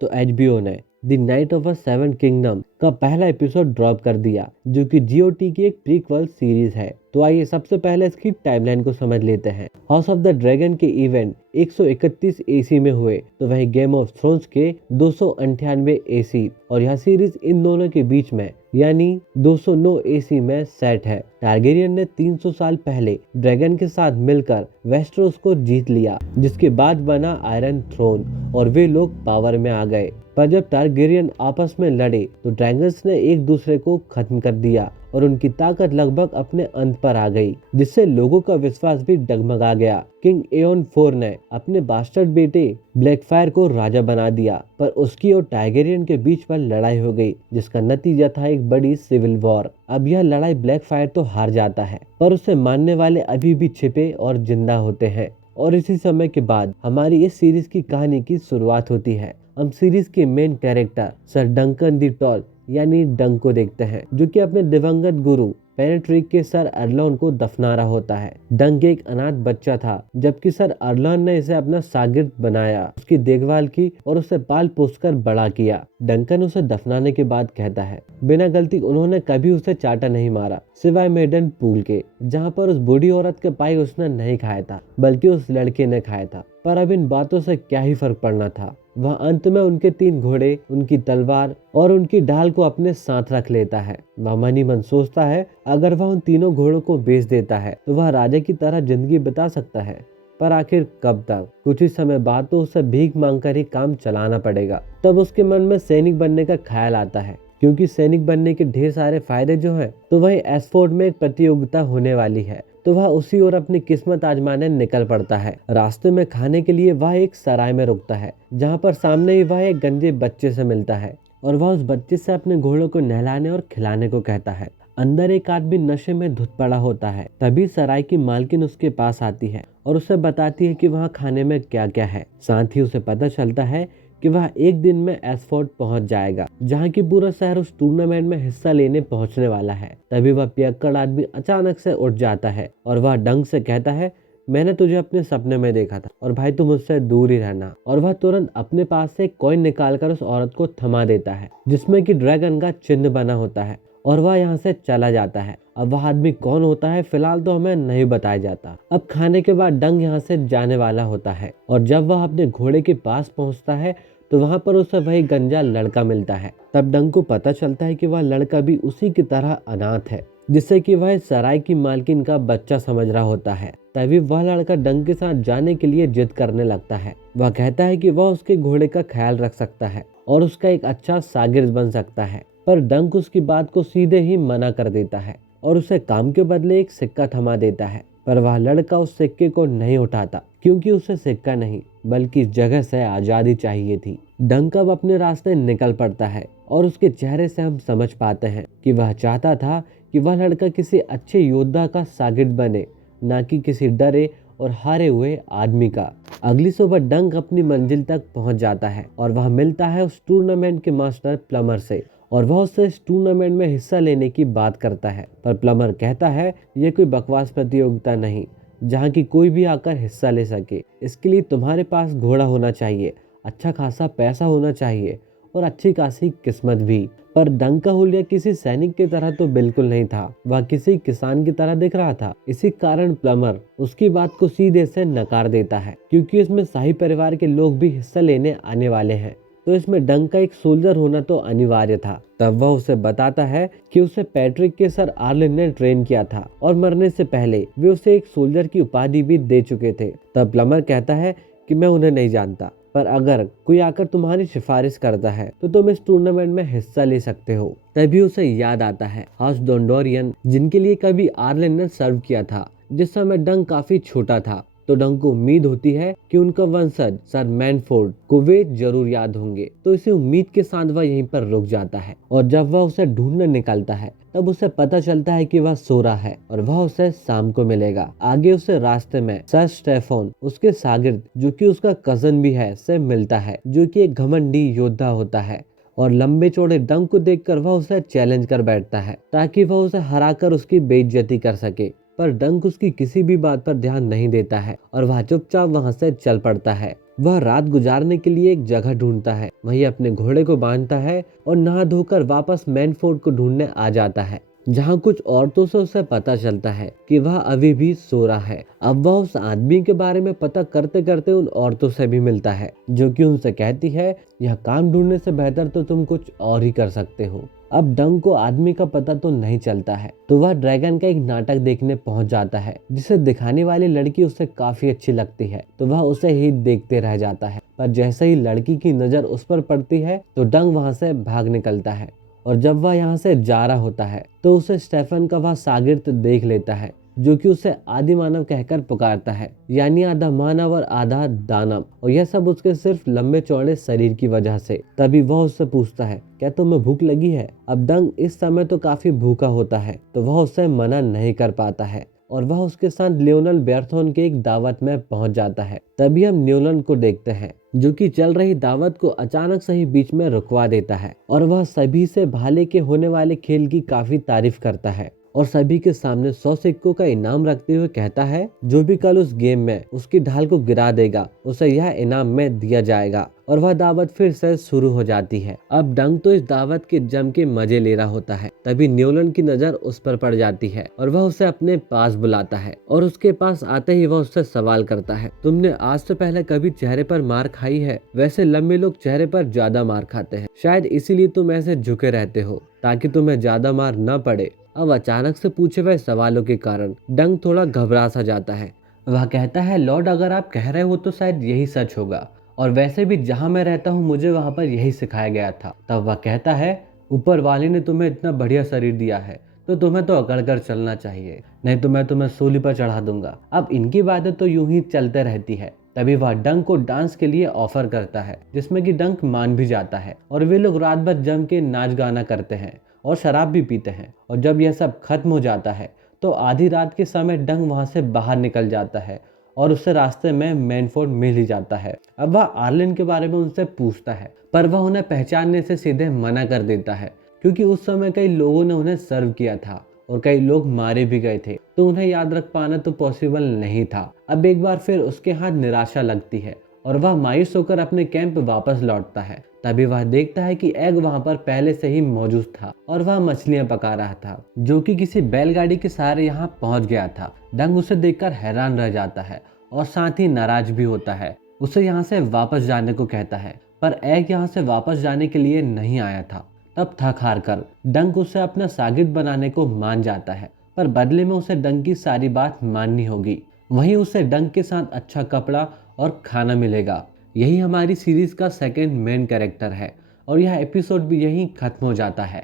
तो HBO ने the night of a seven kingdom का पहला एपिसोड ड्रॉप कर दिया, जो कि GOT की एक प्रीक्वल सीरीज है। तो आइए सबसे पहले इसकी टाइमलाइन को समझ लेते हैं। हाउस ऑफ द ड्रैगन के इवेंट 131 AC में हुए, तो वहीं गेम ऑफ थ्रोन्स के 298 AC, और यह सीरीज इन दोनों के बीच में यानी 209 AC में सेट है। टारगेरियन ने 300 साल पहले ड्रैगन के साथ मिलकर वेस्टरोस को जीत लिया, जिसके बाद बना आयरन थ्रोन और वे लोग पावर में आ गए। पर जब टारगेरियन आपस में लड़े तो ड्रैगन्स ने एक दूसरे को खत्म कर दिया और उनकी ताकत लगभग अपने अंत पर आ गई, जिससे लोगों का विश्वास भी डगमगा गया। किंग एओन 4 ने अपने बास्टर्ड बेटे ब्लैकफायर को राजा बना दिया, पर उसकी और टारगेरियन के बीच पर लड़ाई हो गई, जिसका नतीजा था एक बड़ी सिविल वॉर। अब यह लड़ाई ब्लैकफायर तो हार जाता है, पर उसे मानने वाले अभी भी छिपे और जिंदा होते हैं। और इसी समय के बाद हमारी इस सीरीज की कहानी की शुरुआत होती है। हम सीरीज के मेन कैरेक्टर सर डंकन दी टॉल यानी डंक को देखते हैं, जो कि अपने दिवंगत गुरु पेनेट्रिक के सर अर्लॉन को दफना रहा होता है। डंक एक अनाथ बच्चा था, जबकि सर अर्लॉन ने इसे अपना शागिर्द बनाया, उसकी देखभाल की और उसे पाल पोस कर बड़ा किया। डंकन उसे दफनाने के बाद कहता है, बिना गलती उन्होंने कभी उसे चाटा नहीं मारा, सिवाय मेडन पूल के, जहाँ पर उस बूढ़ी औरत के पाई उसने नहीं खाया था, बल्कि उस लड़के ने खाया था। पर अब इन बातों से क्या ही फर्क पड़ना था। वह अंत में उनके 3 घोड़े, उनकी तलवार और उनकी ढाल को अपने साथ रख लेता है। वह मन ही मन सोचता है, अगर वह उन तीनों घोड़ों को बेच देता है तो वह राजा की तरह जिंदगी बिता सकता है, पर आखिर कब तक? कुछ ही समय बाद तो उसे भीख मांगकर ही काम चलाना पड़ेगा। तब उसके मन में सैनिक बनने का ख्याल आता है, क्योंकि सैनिक बनने के ढेर सारे फायदे जो हैं, तो वही एस्फोर्ड में एक प्रतियोगिता होने वाली है, तो वह उसी ओर अपनी किस्मत आजमाने निकल पड़ता है। रास्ते में खाने के लिए वह एक सराय में रुकता है, जहाँ पर सामने ही वह एक गंजे बच्चे से मिलता है और वह उस बच्चे से अपने घोड़ों को नहलाने और खिलाने को कहता है। अंदर एक आदमी नशे में धुत पड़ा होता है। तभी सराय की मालकिन उसके पास आती है और उसे बताती है कि वहाँ खाने में क्या क्या है। साथ ही उसे पता चलता है कि वह एक दिन में एस्फोर्ड पहुंच जाएगा, जहां की पूरा शहर उस टूर्नामेंट में हिस्सा लेने पहुंचने वाला है। तभी वह पियक्कड़ आदमी अचानक से उठ जाता है और वह डंक से कहता है, मैंने तुझे अपने सपने में देखा था और भाई तुम मुझसे दूर ही रहना। और वह तुरंत अपने पास से कॉइन निकालकर उस औरत को थमा देता है, जिसमें कि ड्रैगन का चिन्ह बना होता है, और वह यहाँ से चला जाता है। अब वह आदमी कौन होता है फिलहाल तो हमें नहीं बताया जाता। अब खाने के बाद डंक यहाँ से जाने वाला होता है और जब वह अपने घोड़े के पास पहुँचता है तो वहाँ पर उसे वही गंजा लड़का मिलता है। तब डंक को पता चलता है कि वह लड़का भी उसी की तरह अनाथ है, जिससे कि वह सराय की मालकिन का बच्चा समझ रहा होता है। तभी वह लड़का डंक के साथ जाने के लिए जिद करने लगता है। वह कहता है कि वह उसके घोड़े का ख्याल रख सकता है और उसका एक अच्छा शागिर्द बन सकता है, पर डंक उसकी बात को सीधे ही मना कर देता है और उसे काम के बदले एक सिक्का थमा देता है। पर वह लड़का उस सिक्के को नहीं उठाता, क्योंकि उसे सिक्का नहीं बल्कि इस जगह से आजादी चाहिए थी। डंक अब अपने रास्ते निकल पड़ता है और उसके चेहरे से हम समझ पाते हैं कि वह चाहता था कि वह लड़का किसी अच्छे योद्धा का शागिर्द बने, ना कि किसी डरे और हारे हुए आदमी का। अगली सुबह डंक अपनी मंजिल तक पहुंच जाता है और वह मिलता है उस टूर्नामेंट के मास्टर प्लमर से और वह उससे इस टूर्नामेंट में हिस्सा लेने की बात करता है। पर प्लमर कहता है, यह कोई बकवास प्रतियोगिता नहीं जहाँ की कोई भी आकर हिस्सा ले सके। इसके लिए तुम्हारे पास घोड़ा होना चाहिए, अच्छा खासा पैसा होना चाहिए और अच्छी खासी किस्मत भी। पर डंक का हुलिया किसी सैनिक की तरह तो बिल्कुल नहीं था, वह किसी किसान की तरह दिख रहा था। इसी कारण प्लमर उसकी बात को सीधे से नकार देता है, क्योंकि इसमें शाही परिवार के लोग भी हिस्सा लेने आने वाले हैं, तो इसमें डंक का एक सोल्जर होना तो अनिवार्य था। तब वह उसे बताता है कि उसे पैट्रिक के सर आर्लिन ने ट्रेन किया था और मरने से पहले वे उसे एक सोल्जर की उपाधि भी दे चुके थे। तब प्लमर कहता है कि मैं उन्हें नहीं जानता, पर अगर कोई आकर तुम्हारी सिफारिश करता है तो तुम इस टूर्नामेंट में हिस्सा ले सकते हो। तभी उसे याद आता है हाउस डोंडोरियन, जिनके लिए कभी आर्लिन ने सर्व किया था, जिस समय डंक काफी छोटा था। तो डंक को उम्मीद होती है कि उनका वंशज सर मैनफोर्ड को वे जरूर याद होंगे, तो इसी उम्मीद के साथ वह यहीं पर रुक जाता है। और जब वह उसे ढूंढने निकलता है तब उसे पता चलता है कि वह सो रहा है और वह उसे शाम को मिलेगा। आगे उसे रास्ते में सर स्टेफन, उसके शागिर्द जो कि उसका कजन भी है, से मिलता है, जो कि एक घमंडी योद्धा होता है। और लंबे चौड़े डंक को देखकर वह उसे चैलेंज कर बैठता है ताकि वह उसे हराकर उसकी बेइज्जती कर सके। पर डंक उसकी किसी भी बात पर ध्यान नहीं देता है और वह चुपचाप वहां से चल पड़ता है। वह रात गुजारने के लिए एक जगह ढूंढता है, वहीं अपने घोड़े को बांधता है और नहा धोकर वापस मेन फोर्ट को ढूंढने आ जाता है, जहाँ कुछ औरतों से उसे पता चलता है कि वह अभी भी सो रहा है। अब वह उस आदमी के बारे में पता करते करते उन औरतों से भी मिलता है, जो कि उनसे कहती है, यह काम ढूंढने से बेहतर तो तुम कुछ और ही कर सकते हो। अब डंग को आदमी का पता तो नहीं चलता है, तो वह ड्रैगन का एक नाटक देखने पहुंच जाता है, जिसे दिखाने वाली लड़की उसे काफी अच्छी लगती है, तो वह उसे ही देखते रह जाता है। पर जैसे ही लड़की की नजर उस पर पड़ती है तो डंग वहां से भाग निकलता है, और जब वह यहाँ से जा रहा होता है तो उसे स्टेफन का वह शागिर्द देख लेता है, जो कि उसे आदि मानव कहकर पुकारता है, यानी आधा मानव और आधा दानव, और यह सब उसके सिर्फ लंबे चौड़े शरीर की वजह से। तभी वह उससे पूछता है, क्या तुम्हें भूख लगी है? अब डंग इस समय तो काफी भूखा होता है, तो वह उसे मना नहीं कर पाता है और वह उसके साथ लियोनल बेर्थोन के एक दावत में पहुंच जाता है। तभी हम न्यूलन को देखते हैं, जो कि चल रही दावत को अचानक से ही बीच में रुकवा देता है, और वह सभी से भाले के होने वाले खेल की काफी तारीफ करता है और सभी के सामने 100 सिक्कों का इनाम रखते हुए कहता है, जो भी कल उस गेम में उसकी ढाल को गिरा देगा उसे यह इनाम में दिया जाएगा। और वह दावत फिर से शुरू हो जाती है। अब डंग तो इस दावत के जम के मजे ले रहा होता है, तभी न्यूलन की नजर उस पर पड़ जाती है और वह उसे अपने पास बुलाता है, और उसके पास आते ही वह उससे सवाल करता है, तुमने आज से पहले कभी चेहरे पर मार खाई है? वैसे लंबे लोग चेहरे पर ज्यादा मार खाते हैं, शायद इसीलिए तुम ऐसे झुके रहते हो ताकि तुम्हें ज्यादा मार न पड़े। अब अचानक से पूछे हुए सवालों के कारण डंग थोड़ा घबरा सा जाता है। वह कहता है, लॉर्ड, अगर आप कह रहे हो तो शायद यही सच होगा, और वैसे भी जहाँ मैं रहता हूँ मुझे वहाँ पर यही सिखाया गया था। तब वह कहता है, ऊपर वाले ने तुम्हें इतना बढ़िया शरीर दिया है तो तुम्हें तो अकड़ कर चलना चाहिए, नहीं तो मैं तुम्हें सूली पर चढ़ा दूंगा। अब इनकी बातें तो यूं ही चलते रहती है। तभी वह डंग को डांस के लिए ऑफर करता है, जिसमें कि डंग मान भी जाता है, और वे लोग रात भर जम के नाच गाना करते हैं और शराब भी पीते हैं। और जब यह सब खत्म हो जाता है तो आधी रात के समय डंग वहां से बाहर निकल जाता है और उससे रास्ते में मैनफोर्ड मिल ही जाता है। अब वह आर्लिन के बारे में उनसे पूछता है, पर वह उन्हें पहचानने से सीधे मना कर देता है, क्योंकि उस समय कई लोगों ने उन्हें सर्व किया था और कई लोग मारे भी गए थे, तो उन्हें याद रख पाना तो पॉसिबल नहीं था। अब एक बार फिर उसके हाथ निराशा लगती है और वह मायूस होकर अपने कैंप वापस लौटता है। तभी वह देखता है कि एग वहां पर पहले से ही मौजूद था और वह मछलियां पका रहा था, जो कि किसी बैलगाड़ी के सहारे यहाँ पहुंच गया था। डंग उसे देखकर हैरान रह जाता है और साथ ही नाराज भी होता है। उसे यहाँ से वापस जाने को कहता है, पर एग यहाँ से वापस जाने के लिए नहीं आया था। तब थक हार कर डंग उसे अपना शागिर्द बनाने को मान जाता है, पर बदले में उसे डंग की सारी बात माननी होगी। वहीं उसे डंग के साथ अच्छा कपड़ा और खाना मिलेगा। यही हमारी सीरीज का सेकंड मेन कैरेक्टर है और यह एपिसोड भी यहीं खत्म हो जाता है।